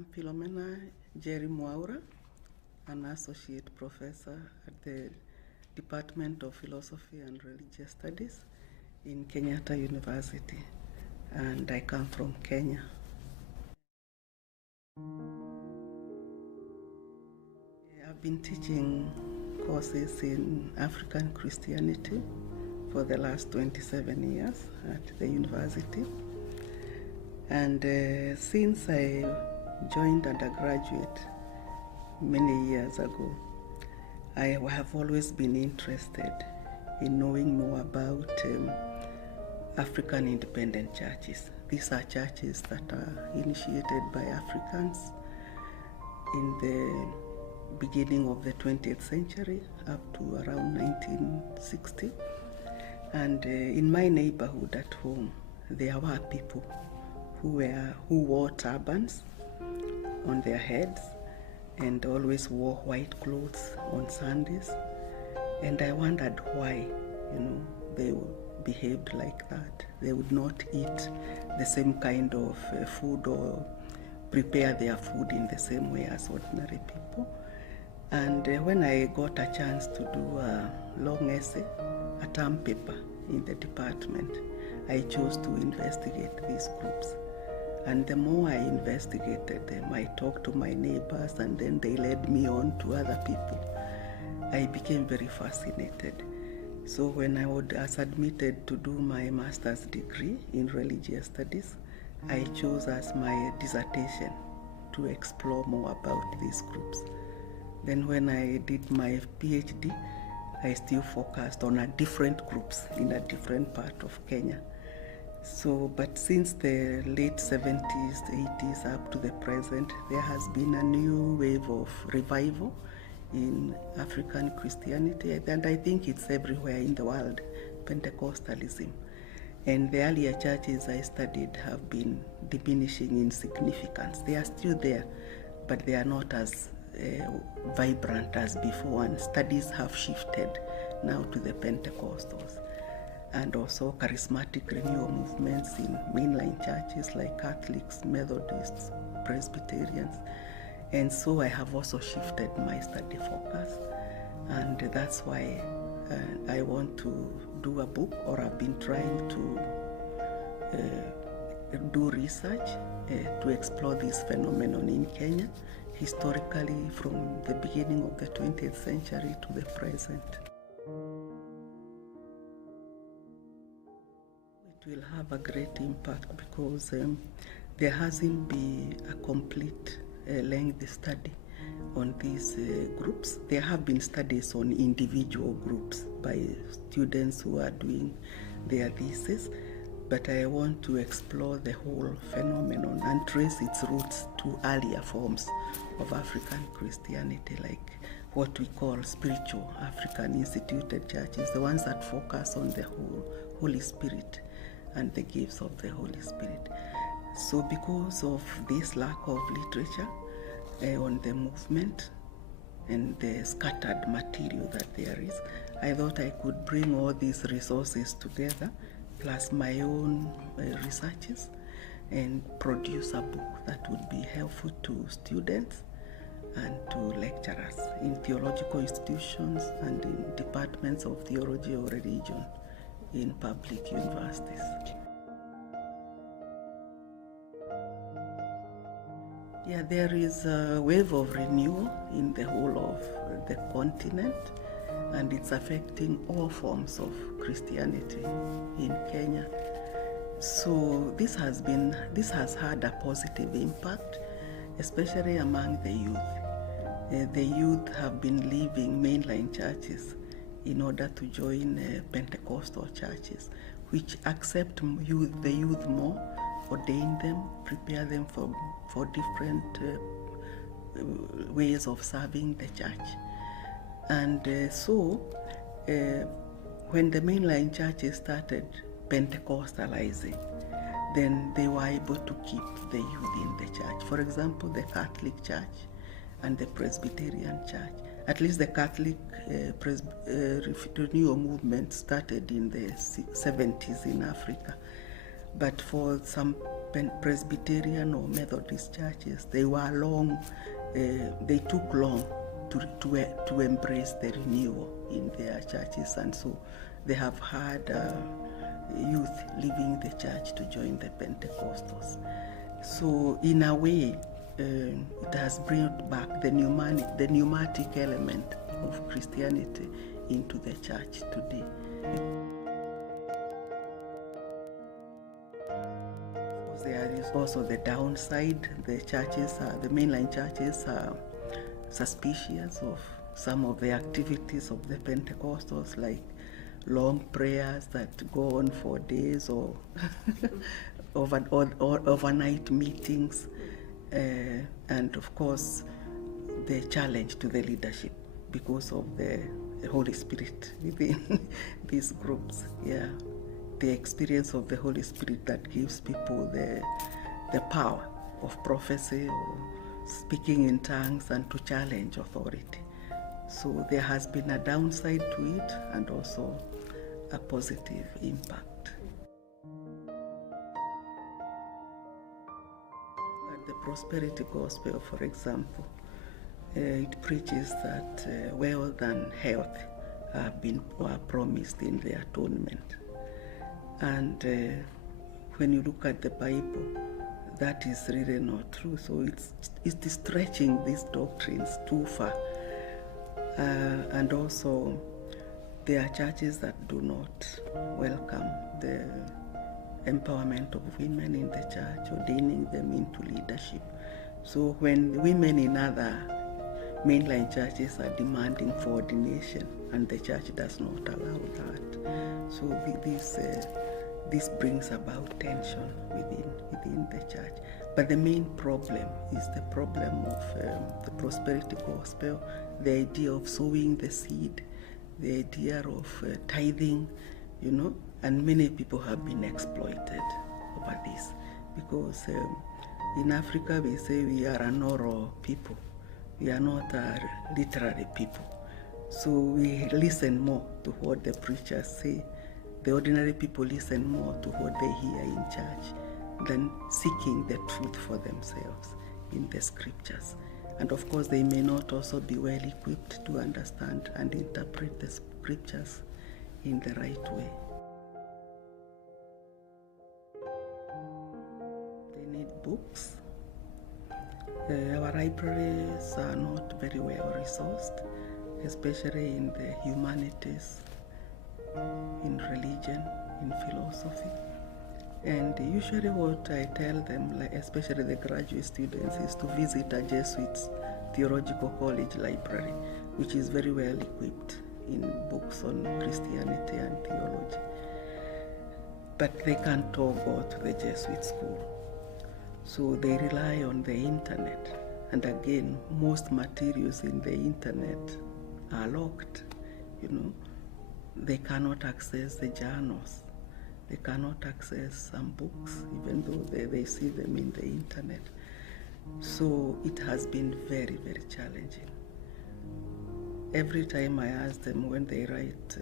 I'm Philomena Njeri Mwaura, an associate professor at the Department of Philosophy and Religious Studies in Kenyatta University, and I come from Kenya. I've been teaching courses in African Christianity for the last 27 years at the university. And since I joined undergraduate many years ago, I have always been interested in knowing more about African independent churches. These are churches that are initiated by Africans in the beginning of the 20th century up to around 1960. And in my neighborhood at home, there were people who wore turbans on their heads and always wore white clothes on Sundays. And I wondered why, they behaved like that. They would not eat the same kind of food or prepare their food in the same way as ordinary people. And when I got a chance to do a long essay, a term paper in the department, I chose to investigate these groups. And the more I investigated them, I talked to my neighbors, and then they led me on to other people. I became very fascinated. So when I was admitted to do my master's degree in religious studies, I chose as my dissertation to explore more about these groups. Then when I did my PhD, I still focused on different groups in a different part of Kenya. But since the late 70s, 80s up to the present, there has been a new wave of revival in African Christianity, and I think it's everywhere in the world, Pentecostalism. And the earlier churches I studied have been diminishing in significance. They are still there, but they are not as vibrant as before, and studies have shifted now to the Pentecostals. And also charismatic renewal movements in mainline churches like Catholics, Methodists, Presbyterians. And so I have also shifted my study focus, and that's why I want to do a book, or I've been trying to do research to explore this phenomenon in Kenya, historically from the beginning of the 20th century to the present. It will have a great impact because there hasn't been a complete lengthy study on these groups. There have been studies on individual groups by students who are doing their thesis, but I want to explore the whole phenomenon and trace its roots to earlier forms of African Christianity, like what we call spiritual African instituted churches, the ones that focus on the Holy Spirit and the gifts of the Holy Spirit. So because of this lack of literature on the movement and the scattered material that there is, I thought I could bring all these resources together, plus my own researches, and produce a book that would be helpful to students and to lecturers in theological institutions and in departments of theology or religion in public universities. Yeah, there is a wave of renewal in the whole of the continent, and it's affecting all forms of Christianity in Kenya. So this has had a positive impact, especially among the youth. The youth have been leaving mainline churches in order to join Pentecostal churches, which accept the youth more, ordain them, prepare them for different ways of serving the church. And so when the mainline churches started Pentecostalizing, then they were able to keep the youth in the church. For example, the Catholic Church and the Presbyterian Church. At least the Catholic renewal movement started in the 70s in Africa. But for some Presbyterian or Methodist churches, they were long, they took long to embrace the renewal in their churches, and so they have had youth leaving the church to join the Pentecostals. So in a way, it has brought back the pneumatic element of Christianity into the church today. There is also the downside. The mainline churches are suspicious of some of the activities of the Pentecostals, like long prayers that go on for days, or overnight meetings, and of course the challenge to the leadership because of the Holy Spirit within these groups. Yeah, the experience of the Holy Spirit that gives people the power of prophecy or speaking in tongues and to challenge authority. So there has been a downside to it and also a positive impact. The prosperity gospel, for example, it preaches that wealth and health were promised in the atonement. And when you look at the Bible, that is really not true. So it's stretching these doctrines too far. And also, there are churches that do not welcome the empowerment of women in the church, ordaining them into leadership. So when women in other mainline churches are demanding for ordination, and the church does not allow that, so this brings about tension within the church. But the main problem is the problem of the prosperity gospel, the idea of sowing the seed, the idea of tithing, and many people have been exploited over this, because in Africa we say we are an oral people, we are not a literary people. So we listen more to what the preachers say. The ordinary people listen more to what they hear in church than seeking the truth for themselves in the scriptures. And of course, they may not also be well equipped to understand and interpret the scriptures in the right way. They need books. Our libraries are not very well resourced, especially in the humanities, in religion, in philosophy. And usually what I tell them, like especially the graduate students, is to visit a Jesuits theological college library, which is very well equipped in books on Christianity and theology. But they can't all go to the Jesuit school. So they rely on the internet. And again, most materials in the internet are locked, They cannot access the journals. They cannot access some books, even though they see them in the internet. So it has been very, very challenging. Every time I ask them when they write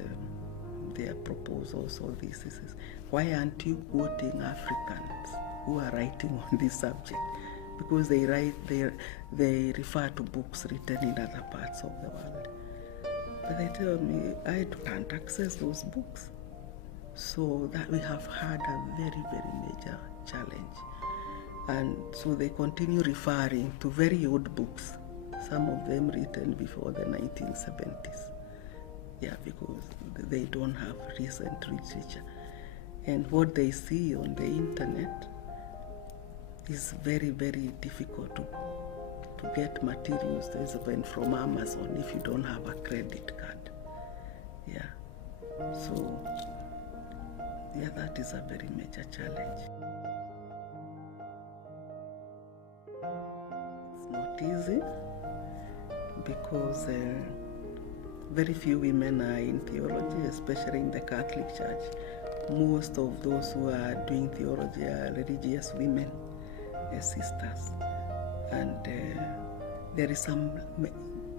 their proposals or theses, why aren't you quoting Africans who are writing on this subject? Because they refer to books written in other parts of the world. But they tell me, I can't access those books. So that we have had a very, very major challenge. And so they continue referring to very old books, some of them written before the 1970s. Yeah, because they don't have recent literature. And what they see on the internet is very, very difficult to get materials even from Amazon if you don't have a credit card. Yeah. So, yeah, that is a very major challenge. It's not easy because very few women are in theology, especially in the Catholic Church. Most of those who are doing theology are religious women, sisters. And there is some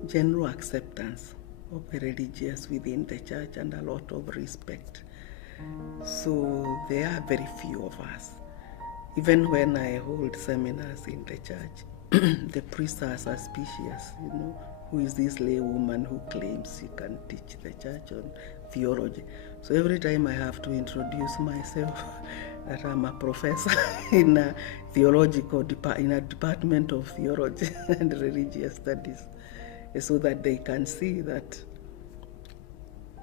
general acceptance of the religious within the church and a lot of respect. So there are very few of us. Even when I hold seminars in the church, the priests are suspicious, who is this lay woman who claims she can teach the church on theology. So every time I have to introduce myself that I'm a professor in a in a department of theology and religious studies, so that they can see that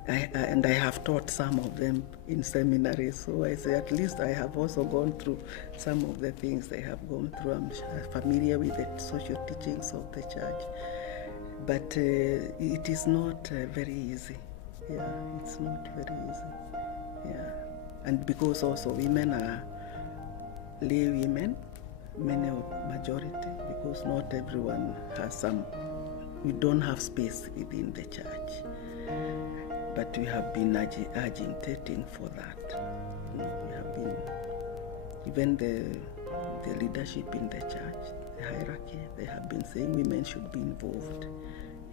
I have taught some of them in seminaries. So I say, at least I have also gone through some of the things they have gone through. I'm familiar with the social teachings of the church. But it is not very easy. Yeah, it's not very easy. Yeah. And because also women are lay women, many of majority, because not everyone has we don't have space within the church. But we have been agitating for that. We have been, even the leadership in the church, the hierarchy, they have been saying women should be involved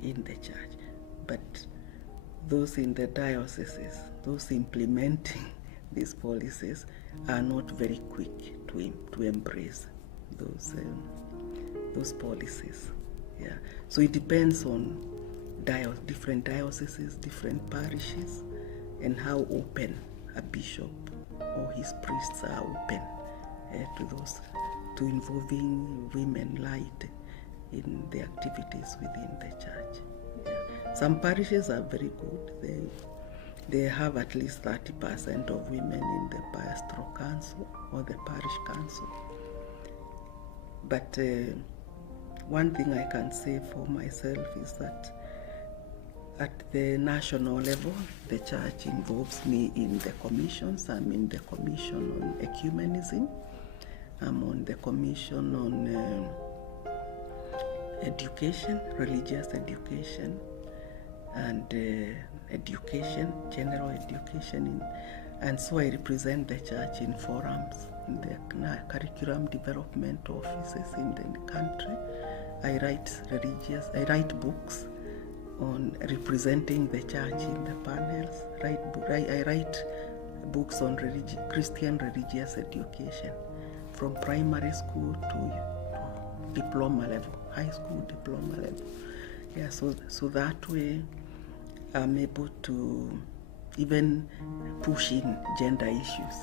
in the church. But those in the dioceses, those implementing these policies, are not very quick to embrace those policies. Yeah. So it depends on different dioceses, different parishes, and how open a bishop or his priests are open to involving women light in the activities within the church. Yeah. Some parishes are very good. They have at least 30% of women in the pastoral council or the parish council. But one thing I can say for myself is that at the national level, the church involves me in the commissions. I'm in the commission on ecumenism. I'm on the commission on education, religious education, and education, general education. And so I represent the church in forums, in the curriculum development offices in the country. I write books on representing the church in the panels. I write books on Christian religious education from primary school to diploma level, high school diploma level. Yeah, so that way I'm able to even push in gender issues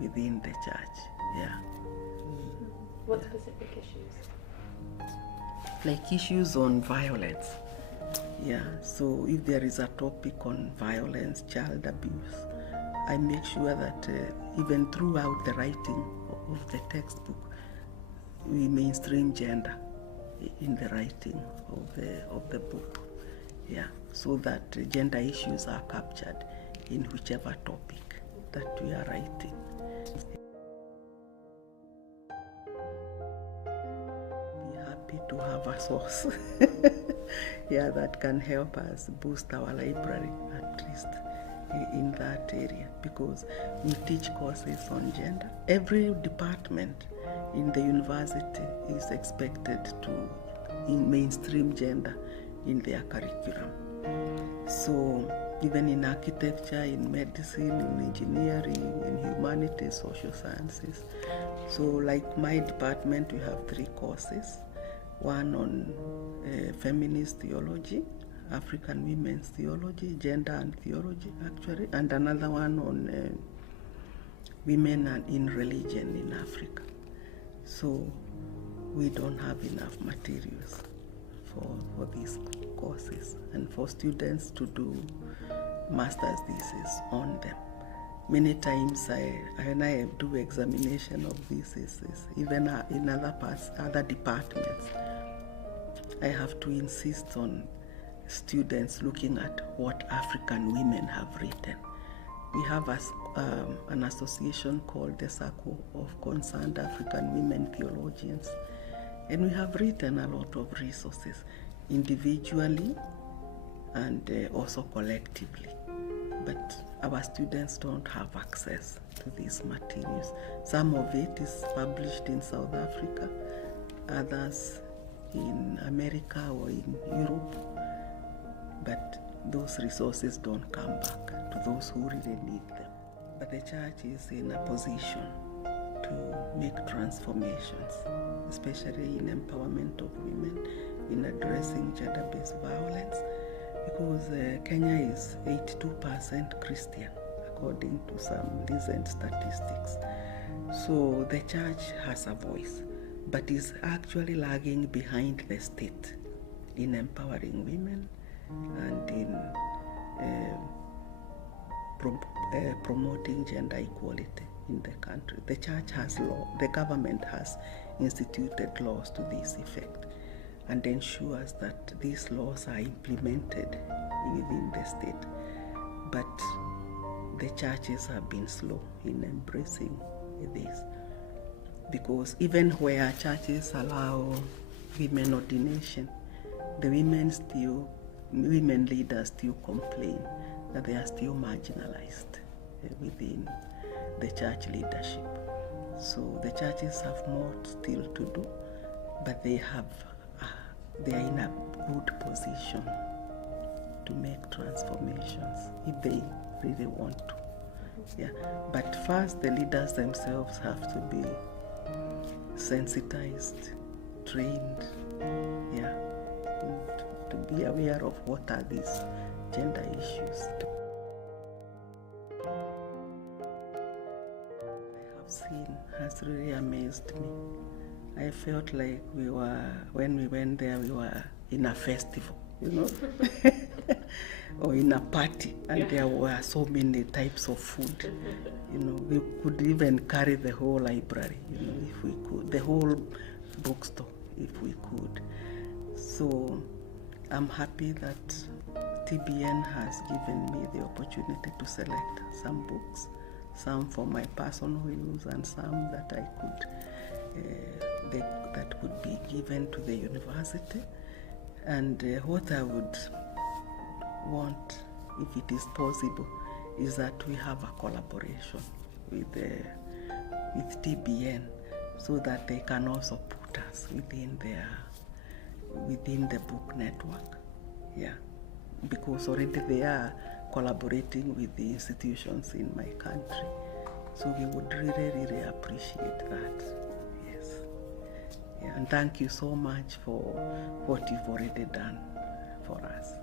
within the church. Yeah. What specific issues? Like issues on violence. Yeah, so if there is a topic on violence, child abuse, I make sure that even throughout the writing of the textbook, we mainstream gender in the writing of the book. Yeah, so that gender issues are captured in whichever topic that we are writing. Be happy to have a source. Yeah, that can help us boost our library, at least in that area, because we teach courses on gender. Every department in the university is expected to mainstream gender in their curriculum. So even in architecture, in medicine, in engineering, in humanities, social sciences. So like my department, we have 3 courses. One on feminist theology, African women's theology, gender and theology actually, and another one on women and in religion in Africa. So we don't have enough materials for these courses and for students to do master's thesis on them. Many times when I do examination of theses, even in other departments, I have to insist on students looking at what African women have written. We have an association called the Circle of Concerned African Women Theologians, and we have written a lot of resources individually and also collectively. But our students don't have access to these materials. Some of it is published in South Africa, others in America or in Europe, but those resources don't come back to those who really need them. But the church is in a position to make transformations, especially in empowerment of women, in addressing gender-based violence, because Kenya is 82% Christian, according to some recent statistics. So the church has a voice, but is actually lagging behind the state in empowering women and in promoting gender equality in the country. The church has law, the government has instituted laws to this effect and ensures that these laws are implemented within the state. But the churches have been slow in embracing this, because even where churches allow women ordination, the women leaders still complain that they are still marginalized within the church leadership. So the churches have more still to do, but they are in a good position to make transformations if they really want to. Yeah. But first, the leaders themselves have to be sensitized, trained, to be aware of what are these gender issues. I have seen has really amazed me. I felt like when we went there, we were in a festival, or in a party, and there were so many types of food. We could even carry the whole library, if we could, the whole bookstore, if we could. So I'm happy that TBN has given me the opportunity to select some books, some for my personal use and some that I could, that could be given to the university. And what I would want, if it is possible, is that we have a collaboration with TBN, so that they can also put us within the book network. Yeah, because already they are collaborating with the institutions in my country. So we would really, really appreciate that. Yes. Yeah, and thank you so much for what you've already done for us.